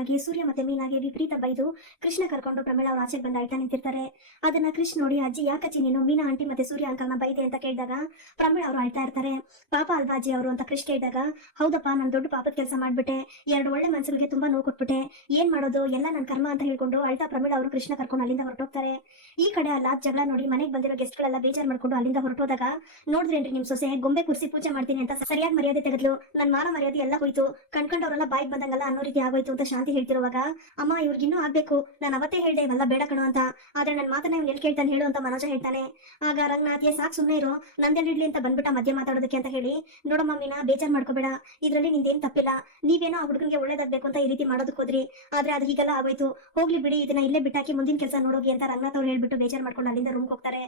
ಆಗಿ ಸೂರ್ಯ ಮತ್ತೆ ಮೀನಾಗೆ ವಿಪರೀತ ಬೈದು ಕೃಷ್ಣ ಕರ್ಕೊಂಡು ಪ್ರಮೀಳ ಅವ್ರ ಆಚೆಗೆ ಬಂದು ಅಳ್ತಾ ನಿಂತಿರ್ತಾರೆ. ಅದನ್ನ ಕೃಷ್ಣ ನೋಡಿ, ಅಜ್ಜಿ ಯಾಕಜ್ಜಿ ನೀನು ಮೀನಾ ಆಂಟಿ ಮತ್ತೆ ಸೂರ್ಯ ಅಂಕಲ್ನ ಬೈದೆ? ಅಂತ ಕೇಳಿದಾಗ ಪ್ರಮೀಳ ಅವರು ಅಳ್ತಾ ಇರ್ತಾರೆ. ಪಾಪ ಅಲ್ವಾ ಅಜ್ಜಿ ಅವರು? ಅಂತ ಕೃಷ್ಣ ಕೇಳಿದಾಗ, ಹೌದಪ್ಪ, ನಾನು ದೊಡ್ಡ ಪಾಪದ ಕೆಲಸ ಮಾಡ್ಬಿಟ್ಟೆ. ಎರಡು ಒಳ್ಳೆ ಮನ್ಸುಗಳಿಗೆ ತುಂಬಾ ನೋವು ಕೊಟ್ಬಿಟ್ಟೆ. ಏನ್ ಮಾಡೋದು? ಎಲ್ಲ ನನ್ನ ಕರ್ಮ ಅಂತ ಹೇಳ್ಕೊಂಡು ಅಳ್ತಾ ಪ್ರಮೀಳ ಅವರು ಕೃಷ್ಣ ಕರ್ಕೊಂಡು ಅಲ್ಲಿಂದ ಹೊರಟೋಗ್ತಾರೆ. ಈ ಕಡೆ ಅಲ್ಲ ಜಗಳ ನೋಡಿ ಮನೆಗೆ ಬಂದಿರೋ ಗೆಸ್ಟ್ ಗಳೆಲ್ಲ ಬೇಜಾರ್ ಮಾಡ್ಕೊಂಡು ಅಲ್ಲಿಂದ ಹೊರಟೋದಾಗ, ನೋಡಿದ್ರೇನ್ರಿ ನಿಮ್ ಸೊಸೆ? ಗೊಂಬೆ ಕುರ್ಸಿ ಪೂಜೆ ಮಾಡ್ತೀನಿ ಅಂತ ಸರಿಯಾಗಿ ಮರ್ಯಾದೆ ತೆಗೆದ್ಲು. ನನ್ನ ಮಾನ ಮರ್ಯಾದೆ ಎಲ್ಲ ಹೋಯ್ತು. ಕಣ್ಕೊಂಡವರೆಲ್ಲ ಬಾಯ್ ಬಂದಂಗಲ್ಲ ಅನ್ನೋ ರೀತಿ ಆಗೋಯ್ತು ಅಂತ ಶಾಂತಿ ಹೇಳ್ತಿರುವಾಗ, ಅಮ್ಮ ಇವ್ರಿಗಿನ್ನೂ ಆಗ್ಬೇಕು. ನಾನು ಅವತ್ತೇ ಹೇಳ್ದೆ, ಇವೆಲ್ಲ ಬೇಡ ಕಣೋ ಅಂತ. ಆದ್ರೆ ನನ್ನ ಮಾತನ್ನ ಇವ್ನು ಎಲ್ಲಿ ಕೇಳ್ತಾನೆ ಹೇಳು ಅಂತ ಮನೋಜ ಹೇಳ್ತಾನೆ. ಆಗ ರಂಗನಾಥ್ಗೆ ಸಾಕು ಸುಮ್ಮನೆ ಇರು. ನಂದೇನ್ ಇಡ್ಲಿ ಅಂತ ಬಂದ್ಬಿಟ್ಟ ಮಧ್ಯ ಮಾತಾಡೋದಕ್ಕೆ ಅಂತ ಹೇಳಿ, ನೋಡಮ್ಮ ಮಮ್ಮಿನ, ಬೇಜಾರ್ ಮಾಡ್ಕೋಬೇಡ. ಇದ್ರಲ್ಲಿ ನಿಂದೇನ್ ತಪ್ಪಿಲ್ಲ. ನೀವೇನೋ ಆ ಹುಡುಗನಿಗೆ ಒಳ್ಳೇದಾಗ್ಬೇಕು ಅಂತ ಈ ರೀತಿ ಮಾಡೋದಕ್ಕೆ ಹೋದ್ರಿ. ಆದ್ರೆ ಅದು ಹೀಗೆಲ್ಲ ಆಗೋಯ್ತು. ಹೋಗ್ಲಿ ಬಿಡಿ, ಇದನ್ನ ಇಲ್ಲೇ ಬಿಟ್ಟಾಕಿ ಮುಂದಿನ ಕೆಲಸ ನೋಡೋಗಿ ಅಂತ ರಂಗನಾಥ್ ಅವ್ರು ಹೇಳ್ಬಿಟ್ಟು ಬೇಜಾರ್ ಮಾಡ್ಕೊಂಡು ಅಲ್ಲಿಂದ ರೂಮ್ ಹೋಗ್ತಾರೆ.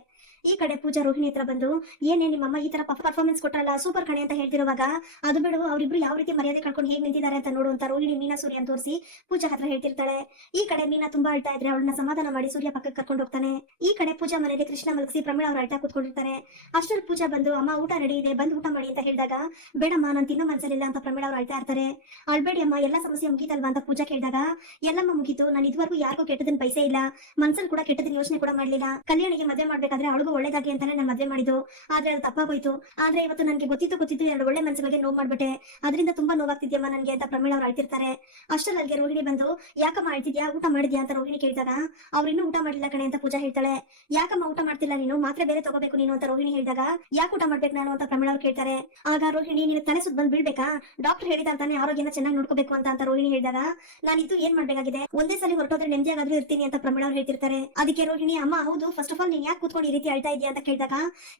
ಈ ಕಡೆ ಪೂಜಾ ರೋಹಿಣಿ ಹತ್ರ ಬಂದು, ಏನೇ ನಿಮ್ಮಮ್ಮ ಈ ತರ ಪರ್ಫಾರ್ಮೆನ್ಸ್ ಕೊಟ್ರಲ್ಲ ಸೂಪರ್ ಕಣೆ ಅಂತ ಹೇಳ್ತಿರುವಾಗ, ಅದು ಬಿಡು, ಅವರಿಬ್ರು ಯಾವ ರೀತಿ ಮರ್ಯಾದೆ ಕಳ್ಕೊಂಡು ಹೇಗೆ ನಿಂತಿದ್ದಾರೆ ಅಂತ ನೋಡು ಅಂತ ರೋಹಿಣಿ, ಮೀನಾ ಸೂರ್ಯ ಅಂತ ತೋರಿಸಿ ಪೂಜಾ ಹತ್ರ ಹೇಳ್ತಿರ್ತಾಳೆ. ಈ ಕಡೆ ಮೀನಾ ತುಂಬಾ ಅಳ್ತಾ ಇದ್ರೆ ಅವಳನ್ನ ಸಮಾಧಾನ ಮಾಡಿ ಸೂರ್ಯ ಪಕ್ಕಕ್ಕೆ ಕರ್ಕೊಂಡು ಹೋಗ್ತಾನೆ. ಈ ಕಡೆ ಪೂಜಾ ಮನೆಯಲ್ಲಿ ಕೃಷ್ಣ ಮಲಗಿಸಿ ಪ್ರಮೀಳ ಅವ್ರು ಅಳ್ತಾ ಕೂತ್ಕೊಂಡಿರ್ತಾರೆ ಅಷ್ಟರಲ್ಲಿ ಪೂಜಾ ಬಂದು, ಅಮ್ಮ, ಊಟ ರೆಡಿ ಇದೆ, ಬಂದು ಊಟ ಮಾಡಿ ಅಂತ ಹೇಳಿದಾಗ, ಬೇಡಮ್ಮ, ನಾನು ತಿನ್ನೋ ಮನ್ಸಲ್ಲಿಲ್ಲ ಅಂತ ಪ್ರಮೀಳ ಅವ್ರು ಅಳ್ತಾ ಇರ್ತಾರೆ. ಅಳ್ಬೇಡಿ ಅಮ್ಮ, ಎಲ್ಲ ಸಮಸ್ಯೆ ಮುಗೀತಲ್ವಾ ಅಂತ ಪೂಜಾ ಕೇಳಿದಾಗ, ಎಲ್ಲಮ್ಮ, ಮುಗೀತು. ನಾನು ಇದುವರೆಗೂ ಯಾರಿಗೂ ಕೆಟ್ಟದನ್ನ ಪೈಸೆ ಇಲ್ಲ. ಮನ್ಸಲ್ಲಿ ಕೂಡ ಕೆಟ್ಟದನ್ನ ಯೋಚನೆ ಕೂಡ ಮಾಡ್ಲಿಲ್ಲ. ಕಲ್ಯಾಣಿಗೆ ಮದುವೆ ಮಾಡ್ಬೇಕಾದ್ರೆ ಅವಳಿಗೂ ಒಳ್ಳೇದಾಗಿ ಅಂತಾನೆ ನಾನು ಮದುವೆ ಮಾಡಿದ್ದು. ಆದ್ರೆ ಅದು ತಪ್ಪಾಗೋಯ್ತು ಆದ್ರೆ ಇವತ್ತು ನನಗೆ ಗೊತ್ತಿತ್ತು ಗೊತ್ತಿತ್ತು ಎರಡು ಒಳ್ಳೆ ಮನ್ಸುಗಳಿಗೆ ನೋವು ಮಾಡ್ಬಿಟ್ಟೆ. ಅದರಿಂದ ತುಂಬಾ ನೋವಾಗ್ತಿದ್ಯಮ್ಮ ನನಗೆ ಅಂತ ಪ್ರಮೀಳ ಅವ್ರು ಅಳ್ತಿರ್ತಾರೆ. ಅಷ್ಟರಲ್ಲಿ ರೋಹಿಣಿ ಬಂದು, ಯಾಕಮ್ಮ ಅಳ್ತಿದ್ಯಾ? ಊಟ ಮಾಡಿದ್ಯಾ? ಅಂತ ರೋಹಿಣಿ ಕೇಳಿದಾಗ ಅವ್ರಿನ್ನು ಊಟ ಮಾಡಿಲ್ಲ ಕಣೆ, ಅಂತ ಪೂಜಾ ಹೇಳ್ತಾಳೆ. ಯಾಕಮ್ಮ ಊಟ ಮಾಡ್ತಿಲ್ಲ ನೀನು? ಮಾತ್ರೆ ಬೇರೆ ತಗೋಬೇಕು ನೀನು, ಅಂತ ರೋಹಿಣಿ ಹೇಳಿದಾಗ. ಯಾಕೆ ಊಟ ಮಾಡ್ಬೇಕು ನಾನು? ಅಂತ ಪ್ರಮಾಣ ಅವ್ರು ಕೇಳ್ತಾರೆ. ಆಗ ರೋಹಿಣಿ, ನೀನು ತಲೆ ಸುತ್ತ ಬಂದ್ ಬೀಳ್ಬೇಕಾ? ಡಾಕ್ಟರ್ ಹೇಳಿದ ತಾನೆ ಆರೋಗ್ಯನ ಚೆನ್ನಾಗಿ ನೋಡ್ಕೋಬೇಕು ಅಂತ ಅಂತ ರೋಹಿಣಿ ಹೇಳಿದಾಗ. ನಾನು ಇದು ಏನ್ ಮಾಡ್ಬೇಕಾಗಿದೆ? ಒಂದೇ ಸಲ ಹೊರಟೋದ್ರೆ ನೆಮ್ಮದಿಯಾಗಾದ್ರೂ ಇರ್ತೀನಿ, ಅಂತ ಪ್ರಮಾಣ ಅವ್ರು ಹೇಳ್ತಿರ್ತಾರೆ. ಅದಕ್ಕೆ ರೋಹಿಣಿ, ಅಮ್ಮ, ಹೌದು ಫಸ್ಟ್ ಆಫ್ ಆಲ್ ನೀನ್ ಯಾಕೆ ಕೂತ್ಕೊಂಡು ಈ ರೀತಿ ಅಳ್ತಾ ಇದೆಯಾ? ಅಂತ ಕೇಳಿದಾಗ.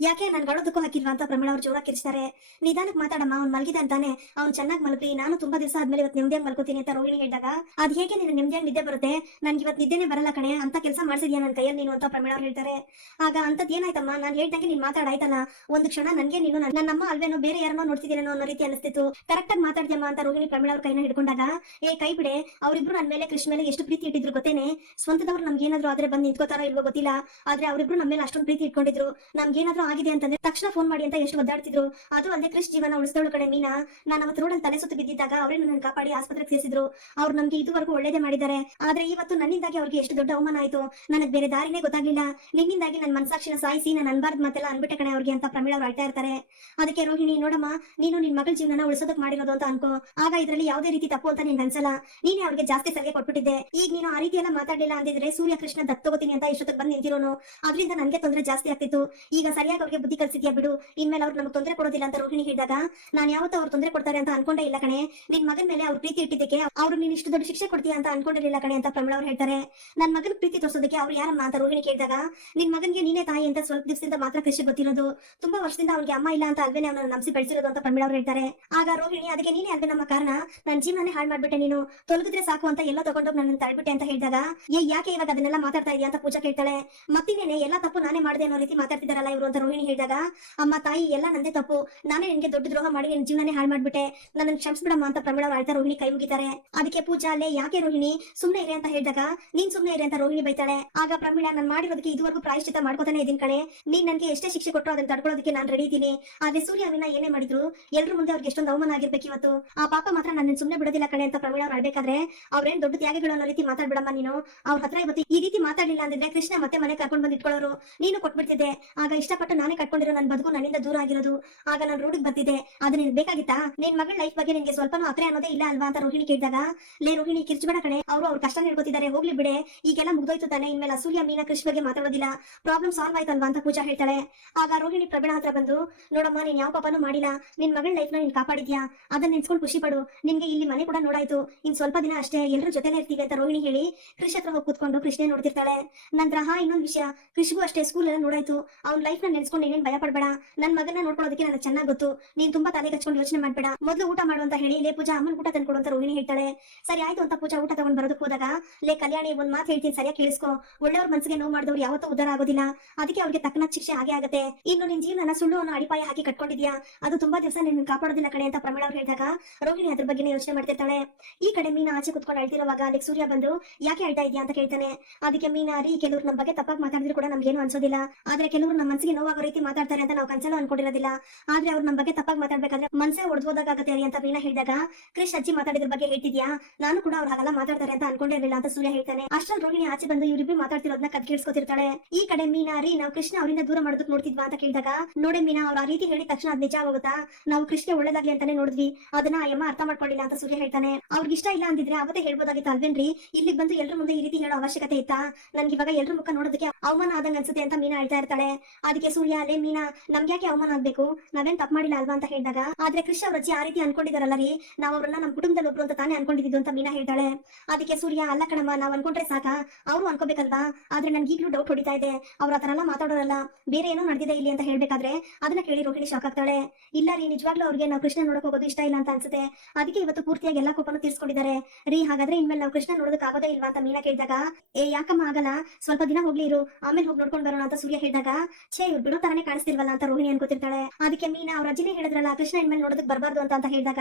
ಯಾಕೆ? ನಾನು ಗಳದಕ್ಕೂ ಹಾಕಿಲ್ವಾ? ಅಂತ ಪ್ರಮಾಣ ಅವ್ರು ಜೋರಾಗಿ ಕಿರಿಸ್ತಾರೆ ನಿಧಾನಕ್ಕೆ ಮಾತಾಡಮ್ಮ, ಅವ್ನು ಮಲಗಿದ ಅಂತಾನೆ ಅವ್ನು ಚೆನ್ನಾಗಿ ಮಲಗಿ ನಾನು ತುಂಬಾ ದಿವಸ ಆದ್ಮೇಲೆ ಇವತ್ತು ನೆಮ್ಮದಿಯಾಗಿ ಮಲ್ಕೋತೀನಿ, ಅಂತ ರೋಹಿಣಿ ಹೇಳಿದಾಗ. ಅದ್ ಹೇಗೆ ನಿನ್ನ ನಿಮ್ದೇನ್ ನಿದ್ದೆ ಬರುತ್ತೆ? ನನ್ಗೆ ಇವತ್ತು ನಿದ್ದೆನೆ ಬರಲ್ಲ ಕಣೆ, ಅಂತ ಕೆಲಸ ಮಾಡ್ಸಿದ್ಯಾ ನನ್ನ ಕೈಯಲ್ಲಿ ನೀನು ಅಂತ ಪ್ರಮೇಣ ಹೇಳ್ತಾರೆ. ಆಗ ಅಂತದ್ ಏನಾಯ್ತಮ್ಮ? ನಾನು ಹೇಳ್ದಂಗೆ ನೀನ್ ಮಾತಾಡಾಯ್ತಲ್ಲ ಒಂದು ಕ್ಷಣ ನನ್ಗೆ ನೀನು ನನ್ನ- ನನ್ನಮ್ಮ ಅಲ್ವೇನೋ ಬೇರೆ ಯಾರನ್ನೋ ನೋಡ್ತಿದ್ದೀನೋ ಅನ್ನೋ ರೀತಿ ಅನಿಸ್ತಿತ್ತು. ಕರೆಕ್ಟ್ ಆಗಿ ಮಾತಾಡ್ದಮ್ಮ ಅಂತ ರೋಹಿಣಿ ಪ್ರಮೇಣ ಅವ್ರ ಕೈನ ಹಿಡ್ಕೊಂಡಾಗ, ಏ, ಕೈ ಬಿಡೆ, ಅವರಿಬ್ರು ನನ್ನ ಮೇಲೆ ಕೃಷಿ ಮೇಲೆ ಎಷ್ಟು ಪ್ರೀತಿ ಇಟ್ಟಿದ್ರು ಗೊತ್ತೇನೆ? ಸ್ವಂತದವ್ರು ನಮ್ಗೆ ಏನಾದ್ರು ಆದ್ರೆ ಬಂದು ನಿಂತ್ಕೋತಾರೋ ಇಲ್ವೋ ಗೊತ್ತಿಲ್ಲ. ಆದ್ರೆ ಅವರಿಬ್ರು ನಮ್ಮ ಮೇಲೆ ಅಷ್ಟೊಂದು ಪ್ರೀತಿ ಇಟ್ಕೊಂಡಿದ್ರು. ನಮ್ಗೆ ಏನಾದ್ರು ಆಗಿದೆ ಅಂತಂದ್ರೆ ತಕ್ಷಣ ಫೋನ್ ಮಾಡಿ ಅಂತ ಎಷ್ಟು ಒದ್ದಾಡ್ತಿದ್ರು. ಅದು ಅಲ್ಲದೆ ಕೃಷಿ ಜೀವನ ಉಳಿಸಿದವಳು ಕಡೆ ಮೀನಾ. ನಾನು ಅವತ್ತು ರೋಡಲ್ಲಿ ತಲೆ ಸುತ್ತು ಬಿದ್ದಿದ್ದಾಗ ಅವರೇ ನನ್ನ ಕಾಪಾಡಿ ಆಸ್ಪತ್ರೆಗೆ ಸೇರಿಸಿದ್ರು. ಅವ್ರು ನಮ್ಗೆ ಇದುವರೆಗೂ ಒಳ್ಳೇದೇ ಮಾಡಿದ್ದಾರೆ. ಆದ್ರೆ ಇವತ್ತು ನನ್ನಿಂದಾಗಿ ಅವ್ರಿಗೆ ಎಷ್ಟು ದೊಡ್ಡ ಅವಮಾನ ಆಯ್ತು. ನನಗೆ ಬೇರೆ ದಾರಿನೇ ಗೊತ್ತಾಗ್ಲಿಲ್ಲ. ನಿನ್ನಿಂದಾಗಿ ನನ್ನ ಮನಸಾಕ್ಷಿನ ಸಾಯಿಸಿ ನಾನು ಅನ್ಬಾರ್ದು ಮತ್ತೆಲ್ಲ ಅನ್ಬಿಟ್ಟೆ ಕಣೆ ಅವ್ರಿಗೆ ಅಂತ ಪ್ರಮೀಳ ಅವ್ರು ಅಳ್ತಾ ಇರ್ತಾರೆ. ಅದಕ್ಕೆ ರೋಹಿಣಿ, ನೋಡಮ್ಮ, ನೀನು ನಿನ್ ಮಗಳ ಜೀವನ ಉಳಿಸೋದಕ್ ಮಾಡಿರೋದು ಅಂತ ಅನ್ಕೋ. ಆಗ ಇದ್ರಲ್ಲಿ ಯಾವುದೇ ರೀತಿ ತಪ್ಪು ಅಂತ ನಿನ್ ಅನ್ಸಲ್ಲ. ನೀನೇ ಅವ್ರಿಗೆ ಜಾಸ್ತಿ ಸಲಹೆ ಕೊಟ್ಬಿಟ್ಟಿದ್ದೆ. ಈಗ ನೀನು ಆ ರೀತಿ ಎಲ್ಲ ಮಾತಾಡ್ಲಿಲ್ಲ ಅಂದಿದ್ರೆ ಸೂರ್ಯ ಕೃಷ್ಣ ಅಂತ ಇಷ್ಟೊತ್ತಿಗೆ ಬಂದು ನಿಂತಿರೋನು. ಅದರಿಂದ ನನಗೆ ತೊಂದರೆ ಜಾಸ್ತಿ ಆಗ್ತಿತ್ತು. ಈಗ ಸರಿಯಾಗಿ ಅವ್ರಿಗೆ ಬುದ್ಧಿ ಕಲ್ಸಿದ್ಯಾ ಬಿಡು. ಇನ್ಮೇಲೆ ಅವ್ರು ನಮ್ಗೆ ತೊಂದರೆ ಕೊಡೋದಿಲ್ಲ ಅಂತ ರೋಹಿಣಿ ಹೇಳಿದಾಗ, ನಾನು ಯಾವತ್ತೂ ಅವ್ರು ತೊಂದರೆ ಕೊಡ್ತಾರೆ ಅಂತ ಅನ್ಕೊಂಡೇ ಇಲ್ಲ ಕಣೆ. ನಿನ್ ಮಗನ ಮೇಲೆ ಅವ್ರು ಪ್ರೀತಿ ಇಟ್ಟಿದ್ದಕ್ಕೆ ಅವ್ರು ನೀನು ಇಷ್ಟು ದೊಡ್ಡ ಶಿಕ್ಷೆ ಕೊಡ್ತೀಯ ಅಂತ ಅನ್ಕೊಂಡಿರಲಿಲ್ಲ ಕಣೆ ಅಂತ ಪ್ರಮಳ ಅವ್ರು ಹೇಳ್ತಾರೆ. ನನ್ನ ಮಗನ ಪ್ರೀತಿ ತೋರಿಸೋದಕ್ಕೆ ಅವ್ರು ಯಾರಮ್ಮ ಅಂತ ರೋಹಿಣಿ ಕೇಳಿದಾಗ, ನಿನ್ ಮಗನಿಗೆ ನೀನೇ ತಾಯಿ ಅಂತ ಸ್ವಲ್ಪ ದಿವಸದಿಂದ ಮಾತ್ರ ಕೃಷಿ ಗೊತ್ತಿರೋದು, ತುಂಬಾ ವರ್ಷದಿಂದ ಅವ್ನಿಗೆ ಅಮ್ಮ ಇಲ್ಲ ಅಂತ ಅಲ್ವೇನೆ ಅವನ ನಂಬಿಸಿ ಬೆಳೆಸಿರೋದು ಅಂತ ಪ್ರಮಿಳ ಅವ್ರು ಹೇಳ್ತಾರೆ. ಆಗ ರೋಹಿಣಿ ಅದಕ್ಕೆ ನೀನೇ ಅಲ್ವೇ ನಮ್ಮ ಕಾರಣ ನನ್ನ ಜೀವನನೇ ಹಾಳು ಮಾಡ್ಬಿಟ್ಟೆ ನೀನು, ತೊಲಗಿದ್ರೆ ಸಾಕು ಅಂತ ಎಲ್ಲ ತಗೊಂಡೋಗಿ ನನ್ನ ತಳ್ಬಿಟ್ಟೆ ಅಂತ ಹೇಳಿದಾಗ, ಏ, ಯಾಕೆ ಇವಾಗ ಅದನ್ನೆಲ್ಲ ಮಾತಾಡ್ತಾ ಇದೆಯಾ ಅಂತ ಪೂಜಾ ಕೇಳ್ತಾಳೆ. ಮತ್ತಿನ್ನೇನೆ ಎಲ್ಲ ತಪ್ಪು ನಾನೇ ಮಾಡಿದೆ ಅನ್ನೋ ರೀತಿ ಮಾತಾಡ್ತಿದಾರಲ್ಲ ಇವರು ಅಂತ ರೋಹಿಣಿ ಹೇಳಿದಾಗ, ಅಮ್ಮ ತಾಯಿ ಎಲ್ಲ ನಂದೇ ತಪ್ಪು, ನಾನೇ ನಿನ್ಗೆ ದೊಡ್ಡ ದ್ರೋಹ ಮಾಡಿ ನಿನ್ ಜೀವನನೇ ಹಾಳು ಮಾಡ್ಬಿಟ್ಟೆ ನನ್ನ ಕ್ಷಮಿಸ್ಬಿಡಮ್ಮ ಅಂತ ಪ್ರಮಿಳ ಆಳ್ತಾ ರೋಹಿಣಿ ಕೈ ಮುಗಿತಾರೆ. ಅದಕ್ಕೆ ಪೂಜಾ ಅಲ್ಲೇ ಯಾಕೆ ರೋಹಿಣಿ? ಸುಮ್ನೆ ಇರೆ ಅಂತ ಹೇಳಿದಾಗ, ನೀನ್ ಸುಮ್ನೆ ಇರೆ ಅಂತ ರೋಹಿಣಿ ಬೈತಾಳೆ. ಆಗ ಪ್ರಮೀಳ, ನಾನು ಮಾಡಿರೋದಕ್ಕೆ ಇದುವರೆಗೂ ಪ್ರಾಯಶ್ಚಿತ ಮಾಡ್ಕೋತಾನೆ ಇದೀನಿ ಕಣೆ. ನೀನ್ ನನ್ಗೆ ಎಷ್ಟೇ ಶಿಕ್ಷೆ ಕೊಟ್ಟರು ಅದನ್ನ ತಡ್ಕೊಳ್ಳೋದಕ್ಕೆ ನಾನು ರೆಡಿ ಇದ್ದೀನಿ. ಆದ್ರೆ ಸೂರ್ಯ ಅವನ್ನ ಏನೇ ಮಾಡಿದ್ರು, ಎಲ್ರು ಮುಂದೆ ಅವ್ರಿಗೆ ಎಷ್ಟೊಂದು ಅವಮಾನ ಆಗಿರ್ಬೇಕು ಇವತ್ತು. ಆ ಪಾಪ ಮಾತ್ರ ನನ್ನ ಸುಮ್ನೆ ಬಿಡೋದಿಲ್ಲ ಕಣೆ ಅಂತ ಪ್ರಮೀಳ ಅವ್ರು ಆಡ್ಬೇಕಾದ್ರೆ ಅವ್ರೇನ್ ದೊಡ್ಡ ತ್ಯಾಗಗಳು ಅನ್ನೋ ರೀತಿ ಮಾತಾಡ್ಬಿಡಮ್ಮ ನೀನು. ಅವ್ರ ಹತ್ರ ಇವತ್ತು ಈ ರೀತಿ ಮಾತಾಡಲಿಲ್ಲ ಅಂದ್ರೆ ಕೃಷ್ಣ ಮತ್ತೆ ಮನೆ ಕರ್ಕೊಂಡ್ ಬಂದು ಇಟ್ಕೊಳ್ಳೋರು ನೀನು ಕೊಟ್ಬಿಡ್ತಿದ್ದೆ. ಆಗ ಇಷ್ಟಪಟ್ಟು ನಾನೇ ಕಟ್ಕೊಂಡಿರೋ ನನ್ನ ಬದುಕು ನನ್ನಿಂದ ದೂರ ಆಗಿರೋದು. ಆಗ ನಾನು ರೋಡಿಗೆ ಬರ್ತಿದ್ದೆ ಅದು ನಿನ್ ಬೇಕಾಗಿತ್ತಾ? ನಿನ್ ಮಗಳ ಲೈಫ್ ಬಗ್ಗೆ ನಿನ್ಗೆ ಸ್ವಲ್ಪನೂ ಅಕ್ರೆ ಅನ್ನೋದೇ ಇಲ್ಲ ಅಲ್ವಾ ಅಂತ ರೋಹಿಣಿ ಕೇಳಿದಾಗ ಲೇ ರೋಹಿಣಿ, ಕಿರ್ಚ್ಬೇಡ ಕಣೆ. ಅವರು ಅವ್ರ ಕಷ್ಟ ಹೇಳ್ಕೊತಿದ್ದಾರೆ. ಹೋಗ್ಲಿ ಬಿಡೆ. ಈಗೆಲ್ಲ ಮುಗ್ದೋಯ್ತು ತಾನೆ. ಇನ್ಮೇಲೆ ಸೂರ್ಯ, ಮೀನಾ ಕೃಷಿ ಬಗ್ಗೆ ಮಾತಾಡೋದಿಲ್ಲ. ಪ್ರಾಬ್ಲಮ್ ಸಾಲ್ವ್ ಆಯ್ತಲ್ವಾ ಅಂತ ಪೂಜಾ ಹೇಳ್ತಾಳೆ. ಆಗ ರೋಹಿಣಿ ಪ್ರವೀಣ ಹತ್ರ ಬಂದು, ನೋಡಮ್ಮ, ನೀನ್ ಯಾವ ಪಾಪನೂ ಮಾಡಿಲ್ಲ. ನಿನ್ ಮಗಳ ಲೈಫ್ನ ನೀನ್ ಕಾಪಾಡಿದ್ಯಾ? ಅದನ್ನ ನೆನ್ಸ್ಕೊಂಡು ಖುಷಿ ಪಡು. ನಿನ್ಗೆ ಇಲ್ಲಿ ಮನೆ ಕೂಡ ನೋಡಾಯ್ತು. ಇನ್ ಸ್ವಲ್ಪ ದಿನ ಅಷ್ಟೇ ಎಲ್ಲರೂ ಜೊತೆನೇ ಇರ್ತೀವಿ ಅಂತ ರೋಹಿಣಿ ಹೇಳಿ ಕೃಷಿ ಹತ್ರ ಹೋಗಿ ಕೂತ್ಕೊಂಡು ಕೃಷ್ಣೆ ನೋಡ್ತಿರ್ತಾಳೆ. ನಂತರ ಹಾ ಇನ್ನೊಂದು ವಿಷಯ. ಕೃಷಿಗೂ ಅಷ್ಟೇ ಸ್ಕೂಲ್ ಎಲ್ಲ ನೋಡಾಯ್ತು. ಅವ್ನ ಲೈಫ್ನ ನೆನ್ಸ್ಕೊಂಡು ಏನೇನ್ ಭಯ ಪಡಬೇಡ. ನನ್ ಮಗನ ನೋಡ್ಕೊಳ್ಳೋದಕ್ಕೆ ನನಗೆ ಚೆನ್ನಾಗ್ ಗೊತ್ತು. ನೀನ್ ತುಂಬಾ ತಲೆ ಕಚ್ಕೊಂಡು ಯೋಚನೆ ಮಾಡ್ಬೇಡ. ಮೊದಲು ಊಟ ಮಾಡು ಅಂತ ಹೇಳಿ ಲೇ ಪೂಜಾ, ಅಮ್ಮನ್ ಊಟ ತಂದ್ಕೊಡು ಅಂತ ರೋಹಿಣಿ ಹೇಳ್ತಾಳೆ. ಸರಿ ಆಯ್ತು ಅಂತ ಪೂಜಾ ಊಟ ತಗೊಂಡ್ ಬರೋದಕ್ಕೆ ಹೋದಾಗ, ಲೇ ಕಲ್ಯಾಣಿ, ಒಂದ್ ಮಾತು ಹೇಳ್ತೀನಿ, ಸರಿಯಾಗಿ ಕೇಳಿಸ್ಕೊ. ಒಳ್ಳೆಯವ್ರ ಮನ್ಸಿಗೆ ನೋವು ಮಾಡಿದವ್ರು ಯಾವತ್ತೂ ಉದ್ದಾರ ಆಗೋದಿಲ್ಲ. ಅದಕ್ಕೆ ಅವ್ರಿಗೆ ತಕ್ಕನ ಶಿಕ್ಷೆ ಆಗೇ ಆಗುತ್ತೆ. ಇನ್ನು ನಿನ್ ಜೀವನ ಸುಳ್ಳು ಅನ್ನೋ ಅಡಿಪಾಯ ಹಾಕಿ ಕಟ್ಕೊಂಡಿದ್ಯಾ? ಅದು ತುಂಬಾ ದಿವಸ ನಿನ್ನ ಕಾಪಾಡೋದಿಲ್ಲ ಕಣೆ, ಅಂತ ಪ್ರಮೀಳ ಅವ್ರು ಹೇಳಿದಾಗ, ರೋಹಿಣಿ ಅದ್ರ ಬಗ್ಗೆ ಯೋಚನೆ ಮಾಡ್ತಿರ್ತಾಳೆ. ಈ ಕಡೆ ಮೀನಾ ಆಚೆ ಕುತ್ಕೊಂಡು ಅಳ್ತಿರುವಾಗ ಅಲ್ಲಿ ಸೂರ್ಯ ಬಂದು, ಯಾಕೆ ಅಳ್ತಾ ಇದೆಯಾ? ಅಂತ ಕೇಳ್ತಾನೆ. ಅದಕ್ಕೆ ಮೀನಾ, ರೀ, ಕೆಲವ್ರು ನಮ್ಮ ಬಗ್ಗೆ ತಪ್ಪಾಗಿ ಮಾತಾಡಿದ್ರು ಕೂಡ ನಮ್ಗೇನು ಅನ್ಸೋದಿಲ್ಲ. ಆದ್ರೆ ಕೆಲವರು ನಮ್ಮ ಮನಸ್ಸಿಗೆ ನೋವಾಗೋ ರೀತಿ ಮಾತಾಡ್ತಾರೆ ಅಂತ ನಾವು ಕನ್ಸಲ್ಲ ಅನ್ಕೊಂಡಿರೋದಿಲ್ಲ. ಆದ್ರೆ ಅವ್ರು ನಮ್ಮ ಬಗ್ಗೆ ತಪ್ಪಾಗಿ ಮಾತಾಡ್ಬೇಕಾದ್ರೆ ಮನ್ಸೇ ಒಡೆದೋದಾಗತ್ತೆ ಅಂತ ಮೀನಾ ಹೇಳಿದಾಗ ಕೃಷ್ ಅಜ್ಜಿ ಮಾತಾಡಿದ್ರ ಬಗ್ಗೆ ಹೇಳ್ತಿದ್ಯಾ? ನಾನು ಕೂಡ ಅವ್ರು ಹಾಗೆಲ್ಲ ಮಾತಾಡ್ತಾರೆ ಅಂತ ಅನ್ಕೊಂಡಿರ್ಲಿಲ್ಲ ಅಂತ ಸೂರ್ಯ ಹೇಳ್ತಾನೆ. ಅಷ್ಟ್ರಲ್ಲಿ ರೋಹಿಣಿ ಆಚೆ ಬಂದು ಇವರಿಬ್ಬರು ಮಾತಾಡ್ತಿರೋದನ್ನ ಕದ್ ಕೇಳಿಸ್ಕೊತಿರ್ತಾಳೆ ಈ ಕಡೆ ಮೀನಾ, ರೀ, ನಾವು ಕೃಷ್ಣ ಅವರಿಂದ ದೂರ ಮಾಡೋದಕ್ಕೆ ನೋಡ್ತಿದ್ವಾ ಅಂತ ಕೇಳಿದಾಗ, ನೋಡೆ ಮೀನಾ, ಅವ್ರ ಆ ರೀತಿ ಹೇಳಿದ ತಕ್ಷಣ ಅದ್ ನಿಜ ಆಗೋಗುತ್ತಾ? ನಾವು ಕೃಷ್ಣ ಒಳ್ಳೇದಾಗ್ಲಿ ಅಂತಾನೆ ನೋಡಿದ್ವಿ. ಅದನ್ನ ಯಮ್ಮ ಅರ್ಥ ಮಾಡ್ಕೊಂಡಿಲ್ಲ ಅಂತ ಸೂರ್ಯ ಹೇಳ್ತಾನೆ. ಅವ್ರಿಗೆ ಇಷ್ಟ ಇಲ್ಲ ಅಂದಿದ್ರೆ ಅವತ್ತೇ ಹೇಳ್ಬೋದಾಗಿತ್ತು ಅಲ್ವೇನ್ರಿ? ಇಲ್ಲಿಗೆ ಬಂದು ಎಲ್ರ ಮುಂದೆ ಈ ರೀತಿ ಹೇಳೋ ಅವಶ್ಯಕತೆ ಇತ್ತಾ? ನನ್ಗೆ ಇವಾಗ ಎಲ್ರ ಮುಖ ನೋಡೋದಕ್ಕೆ ಅವಮಾನ ಆದಂಗ ಅನ್ಸುತ್ತೆ ಅಂತ ಮೀನಾ ಹೇಳ್ತಾ ಇರ್ತಾಳೆ. ಅದಕ್ಕೆ ಸೂರ್ಯ ಅಲ್ಲೇ ಮೀನಾ, ನಮ್ಗೆ ಯಾಕೆ ಅವಮಾನ ಆಗ್ಬೇಕು? ನಾವೇನ್ ತಪ್ಪು ಮಾಡಿಲ್ಲ ಅಲ್ವಾ ಅಂತ ಹೇಳಿದಾಗ, ಆದ್ರೆ ಕೃಷ್ಣ ಅವ್ರ ಆ ರೀತಿ ಅನ್ಕೊಂಡಿದಾರಲ್ಲ ರೀ, ನಾವು ಅವ್ರನ್ನ ನಮ್ಮ ಕುಟುಂಬದಲ್ಲಿ ಒಬ್ರು ಅಂತ ತಾನೇ ಅನ್ಕೊಂಡಿದ್ದು ಅಂತ ಮೀನಾ ಹೇಳ್ತಾಳೆ ಅದಕ್ಕೆ ಸೂರ್ಯ, ಅಲ್ಲ ಕಣಮ್ಮ, ನಾವ್ ಅನ್ಕೊಂಡ್ರೆ ಸಾಕ? ಅವ್ರು ಅನ್ಕೋಬೇಕಲ್ವಾ? ಆದ್ರೆ ನನ್ಗೆ ಈಗಲೂ ಡೌಟ್ ಹೊಡಿತಾ ಇದೆ. ಅವ್ರ ಆತರ ಎಲ್ಲ ಮಾತಾಡೋರಲ್ಲ. ಬೇರೆ ಏನೋ ನಡೆದಿದೆ ಇಲ್ಲಿ ಅಂತ ಹೇಳ್ಬೇಕಾದ್ರೆ ಅದನ್ನ ಕೇಳಿ ರೋಹಿಣಿ ಶಾಕ್ ಆಗ್ತಾಳೆ. ಇಲ್ಲ ರೀ, ನಿಜವಾಗ್ಲೂ ಅವ್ರಿಗೆ ನಾವು ಕೃಷ್ಣ ನೋಡಕ್ ಹೋಗೋದು ಇಷ್ಟ ಇಲ್ಲ ಅಂತ ಅನ್ಸುತ್ತೆ. ಅದಕ್ಕೆ ಇವತ್ತು ಪೂರ್ತಿಯಾಗಿ ಎಲ್ಲಾ ಕೋಪನು ತೀರ್ಸ್ಕೊಂಡಿದ್ದಾರೆ. ರೀ, ಹಾಗಾದ್ರೆ ಇನ್ಮೇಲೆ ನಾವು ಕೃಷ್ಣ ನೋಡೋದಕ್ ಆಗೋದೇ ಇಲ್ವಾ ಅಂತ ಮೀನಾ ಕೇಳಿದಾಗ, ಏ, ಯಾಕಮ್ಮ ಆಗಲ್ಲ? ಸ್ವಲ್ಪ ದಿನ ಹೋಗ್ಲಿ ಇರು. ಆಮೇಲೆ ಹೋಗಿ ನೋಡ್ಕೊಂಡ್ ಬರೋಣ ಅಂತ ಸೂರ್ಯ ಹೇಳಿದಾಗ, ಛೇ, ಇವ್ರು ಬಿಡೋ ತರನೇ ಕಾಣಿಸ್ತಿಲ್ವಲ್ಲ ಅಂತ ರೋಹಿಣಿ ಅನ್ಕೋತಿರ್ತಾಳೆ. ಅದಕ್ಕೆ ಮೀನಾ ಅವ್ರ ಅಜ್ಜಿನೇ ಹೇಳಿದ್ರಲ್ಲ, ಕೃಷ್ಣ ಇನ್ಮೇಲೆ ನೋಡೋದಕ್ ಬರಬಾರ್ದು ಅಂತ ಹೇಳಿದಾಗ,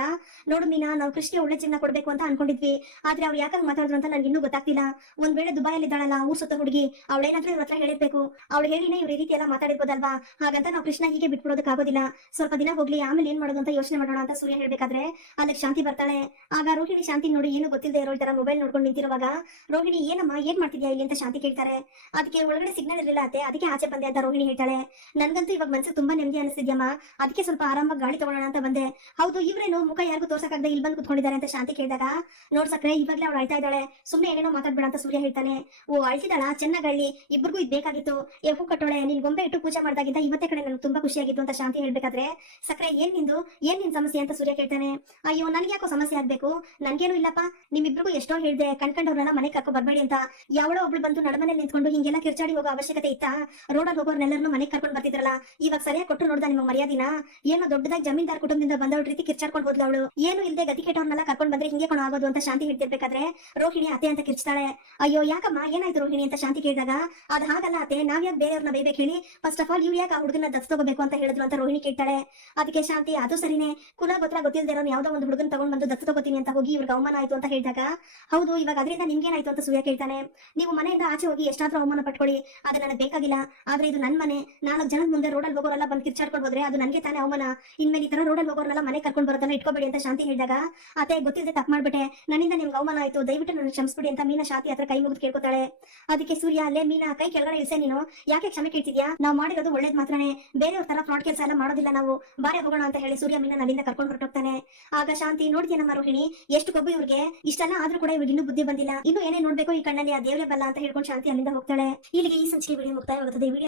ನೋಡು ಮೀನಾ, ನಾವು ಕೃಷ್ಣ ಒಳ್ಳೆ ಜೀವನ ಕೊಡ್ಬೇಕು ಅಂತ ಅನ್ಕೊಂಡಿದ್ವಿ. ಆದ್ರೆ ಅವ್ರು ಯಾಕಂಗ್ ಮಾತಾಡಿದ್ರು ಅಂತ ನನ್ಗೆ ಇನ್ನೂ ಗೊತ್ತಾಗ್ತಿಲ್ಲ. ಒಂದ್ ವೇಳೆ ದುಬೈಯಲ್ಲಿ ಇದ್ದಾಳಲ್ಲ ಊರ್ ಸುತ್ತ ಹುಡುಗಿ ಅವಳೇನಾದ್ರೂ ಇವ್ರ ಹತ್ರ ಹೇಳಿರ್ಬೇಕು ಅವ್ಳು ಹೇಳಿನೇ ಇವ್ರ ಈ ರೀತಿ ಎಲ್ಲ ಮಾತಾಡಿರ್ಬೋದಲ್ವಾ? ಹಾಗಂತ ನಾವು ಕೃಷ್ಣ ಹೀಗೆ ಬಿಟ್ಬಿಡೋದಕ್ಕೆ ಆಗೋದಿಲ್ಲ. ಸ್ವಲ್ಪ ದಿನ ಹೋಗ್ಲಿ, ಆಮೇಲೆ ಏನ್ ಮಾಡೋದು ಅಂತ ಯೋಚನೆ ಮಾಡೋಣ ಅಂತ ಸೂರ್ಯ ಹೇಳ್ಬೇಕಾದ್ರೆ ಅದಕ್ಕೆ ಶಾಂತಿ ಬರ್ತಾಳೆ. ಆಗ ರೋಹಿಣಿ ಶಾಂತಿ ನೋಡಿ ಏನು ಗೊತ್ತಿಲ್ಲದೆ ಇರೋ ತರ ಮೊಬೈಲ್ ನೋಡ್ಕೊಂಡು ನಿಂತಿರುವಾಗ, ರೋಹಿಣಿ, ಏನಮ್ಮ, ಏನ್ ಮಾಡ್ತಿದ್ಯಾ ಇಲ್ಲಿ? ಅಂತ ಶಾಂತಿ ಕೇಳ್ತಾರೆ. ಅದಕ್ಕೆ ಒಳಗಡೆ ಸಿಗ್ನಲ್ ಇರಲಿಲ್ಲ ಅತ್ತೆ ಅದಕ್ಕೆ ಆಚೆ ಬಂದೆ ಅಂತ ರೋಹಿಣಿ ಹೇಳ್ತಾಳೆ. ನನ್ಗಂತೂ ಇವಾಗ ಮನಸ್ಸು ತುಂಬಾ ನೆಮ್ಮದಿ ಅನಿಸ್ತಿದ್ಯಮ್ಮ. ಅದಕ್ಕೆ ಸ್ವಲ್ಪ ಆರಾಮಾಗಿ ಗಾಳಿ ತಗೊಳ್ಳೋಣ ಅಂತ ಬಂದೆ. ಹೌದು, ಇವ್ರೇನು ಮುಖ ಯಾರಿಗೂ ತೋರ್ಸಕ್ಕಾಗದೆ ಇಲ್ಲಿ ಬಂದು ಕುತ್ಕೊಂಡಿದ್ದಾರೆ ಅಂತ ಶಾಂತಿ ಕೇಳಿದಾಗ ನೋಡ್ಸಕ್ರೆ ಇವಾಗ್ಲೇ ಅವ್ಳು ಅಳ್ತಾ ಇದ್ದಾಳೆ. ಸುಮ್ಮನೆ ಏನೇನೋ ಮಾತಾಡ್ಬೇಡ ಅಂತ ಸೂರ್ಯ ಹೇಳ್ತಾನೆ. ಓ, ಅಳ್ತಿದ್ದಾಳ? ಚೆನ್ನಾಗಳ್ಳಿ. ಇಬ್ಬರಿಗೂ ಇದ್ ಬೇಕಾಗಿತ್ತು. ಎಫು ಕಟ್ಟೋಳೆ, ನೀನ್ ಗೊಂಬೆ ಇಟ್ಟು ಪೂಜೆ ಮಾಡ್ದಾಗಿದ್ದ ಇವತ್ತೇ ಕಡೆ ನನಗೆ ತುಂಬಾ ಖುಷಿಯಾಗಿತ್ತು ಅಂತ ಶಾಂತಿ ಹೇಳ್ಬೇಕಾದ್ರೆ. ಸಕ್ರೆ, ಏನ್ ನಿಂದು? ಏನ್ ನಿನ್ ಸಮಸ್ಯೆ ಅಂತ ಸೂರ್ಯ ಕೇಳ್ತಾನೆ. ಅಯ್ಯೋ ನನ್ಗೆ ಯಾಕೋ ಸಮಸ್ಯೆ ಆಗ್ಬೇಕು? ನನ್ಗೇನು ಇಲ್ಲಪ್ಪ. ನಿಮ್ಮಿಬ್ರಿಗೂ ಎಷ್ಟೋ ಹೇಳ್ದೆ. ಕಣ್ಕಂಡವ್ರನ್ನ ಮನೆ ಕರ್ಕೊ ಬರ್ಬೇಡಿ ಅಂತ. ಯಾವಳೋ ಒಬ್ಳು ಬಂದು ನಡಮನೆ ನಿಂತ್ಕೊಂಡು ಹಿಂಗೆಲ್ಲ ಕಿರ್ಚಾಡಿ ಹೋಗೋ ಅವಶ್ಯಕತೆ ಇತ್ತಾ? ರೋಡಲ್ಲಿ ಹೋಗೋರ್ನೆಲ್ಲರನ್ನು ಮನೆ ಕರ್ಕೊಂಡು ಬರ್ತಿದ್ರಲ್ಲ, ಇವಾಗ ಸರಿಯಾಗಿ ಕೊಟ್ಟು ನೋಡ್ದ ನಿಮ್ಮ ಮರ್ಯಾದಿನ? ಏನೋ ದೊಡ್ಡದಾಗಿ ಜಮೀನ್ದಾರ್ ಕುಟುಂಬದಿಂದ ಬಂದವಳ ರೀತಿ ಕಿರ್ಚಾಡ್ಕೊಂಡು ಹೋದ್ಲು ಅವಳು. ಏನು ಇಲ್ಲದೆ ಗತಿ ಕೆಟ್ಟವ್ರನ್ನೆಲ್ಲ ಕರ್ಕೊಂಡು ಬಂದ್ರೆ ಹಿಂಗೆ ಆಗೋದು ಅಂತ ಶಾಂತಿ ಹೇಳ್ತಿರ್ಬೇಕಾದ್ರೆ ರೋಹಿಣಿ ಅತ್ತೆ ಅಂತ ಕಿರ್ಚ್ತಾಳೆ. ಅಯ್ಯೋ, ಯಾಕಮ್ಮ? ಏನಾಯ್ತು ರೋಹಿಣಿ ಅಂತ ಶಾಂತಿ ಕೇಳಿದಾಗ? ಅದ್ ಹಾಗಲ್ಲ ಅತ್ತೆ, ನಾವ್ ಯಾಕೆ ಬೇರೆಯವ್ರನ್ನ ಬೈಬೇಕು ಹೇಳಿ? ಫಸ್ಟ್ ಆಫ್ ಆಲ್ ಇವ್ ಯಾಕೆ ಆ ಹುಡುಗನ ದತ್ತು ತಗೋಬೇಕು ಅಂತ ಹೇಳಿದ್ರು ಅಂತ ರೋಹಿಣಿ ಕೇಳ್ತಾಳೆ. ಅದಕ್ಕೆ ಶಾಂತಿ, ಅದು ಸರಿನೇ. ಕುಲ ಗೊತ್ತ ಗೊತ್ತಿಲ್ಲದೆ ಇರೋ ಯಾವ್ದೋ ಒಂದು ಹುಡುಗನ್ ತಗೊಂಡ್ ಬಂದು ದತ್ತು ತಗೋತೀನಿ ಅಂತ ಹೋಗಿ ಇವ್ರಿಗೆ ಅವಮಾನ ಆಯ್ತು ಅಂತ ಹೇಳಿದಾಗ, ಹೌದು, ಇವಾಗ ಅದರಿಂದ ನಿಮ್ಗೇನಾಯ್ತು ಅಂತ ಸೂರ್ಯ ಕೇಳ್ತಾನೆ. ನೀವು ಮನೆಯಿಂದ ಆಚೆ ಹೋಗಿ ಎಷ್ಟಾದ್ರೂ ಅವಮಾನ ಪಟ್ಕೊಳ್ಳಿ. ಅದು ನನಗೆ ಬೇಕಾಗಿಲ್ಲ. ಆದ್ರೆ ಇದು ನನ್ನ ಮನೆ. ನಾಲ್ಕು ಜನದ ಮುಂದೆ ರೋಡಲ್ಲಿ ಹೋಗೋರೆಲ್ಲ ಬಂದು ಕಿರ್ಚಾಡ್ಕೊಂಡು ಹೋದ್ರೆ ಅದು ನನಗೆ ತಾನೇ ಅವಮಾನ. ಇನ್ಮೇಲೆ ಈ ತರ ರೋಡಲ್ಲಿ ಹೋಗೋರೆಲ್ಲ ಮನೆ ಕರ್ಕೊಂಡು ಬರೋದನ್ನ ಇಟ್ಕೋಬೇಡಿ ಅಂತ ಶಾಂತಿ ಹೇಳಿದಾಗ, ಅತ್ತೆ ಗೊತ್ತಿದೆ ತಪ್ಪು ಮಾಡ್ಬಿಟ್ಟೆ. ನನ್ನಿಂದ ನಿಮ್ಗೆ ಅವಮಾನ ಆಯ್ತು, ದಯವಿಟ್ಟು ನನ್ನ ಕ್ಷಮಿಸ್ಬಿಡಿ ಅಂತ ಮೀನಾ ಶಾಂತಿ ಹತ್ರ ಕೈ ಮುಗಿದು ಕೇಳ್ಕೊತಾಳೆ. ಅದಕ್ಕೆ ಸೂರ್ಯ, ಅಲ್ಲೇ ಮೀನಾ, ಕೈ ಕೆಳಗಡೆ ಇಳಿಸೆ ನೀನು. ಯಾಕೆ ಕ್ಷಮೆ ಕೇಳ್ತಿದ್ಯಾ? ನಾವು ಮಾಡಿರೋದು ಒಳ್ಳೇದ್ ಮಾತ್ರನೇ. ಬೇರೆಯವ್ರ ತರ ಫ್ರಾಡ್ ಕೆಲಸ ಎಲ್ಲ ಮಾಡೋದಿಲ್ಲ ನಾವು. ಬಾರೆ ಹೋಗೋಣ ಅಂತ ಹೇಳಿ ಸೂರ್ಯ ಮೀನಾ ನನ್ನಿಂದ ಕರ್ಕೊಂಡು ಹೊರಟೋಗ್ತಾನೆ. ಆಗ ಶಾಂತಿ, ನೋಡ್ತೀಯ ನಮ್ಮ ರೋಹಿಣಿ, ಎಷ್ಟು ಕೊಬ್ಬು ಇವ್ರಿಗೆ? ಇಷ್ಟೆಲ್ಲ ಆದ್ರೂ ಕೂಡ ಇವ್ರಿಗೆ ಇನ್ನೂ ಬುದ್ಧಿ ಬಂದಿಲ್ಲ. ಇನ್ನು ಏನೇ ನೋಡ್ಬೇಕು ಈ ಕಣ್ಣಲ್ಲಿ ಆ ದೇವರೇ ಬಲ್ಲ ಅಂತ ಹೇಳ್ಕೊಂಡು ಶಾಂತಿ ಅಲ್ಲಿಂದ ಹೋಗ್ತಾಳೆ. ಇಲ್ಲಿಗೆ ಈ ಸಂಚಿಕೆ ವಿಡಿಯೋ ಮುಕ್ತಾಯವಾಗುತ್ತದೆ. ವಿಡಿಯೋ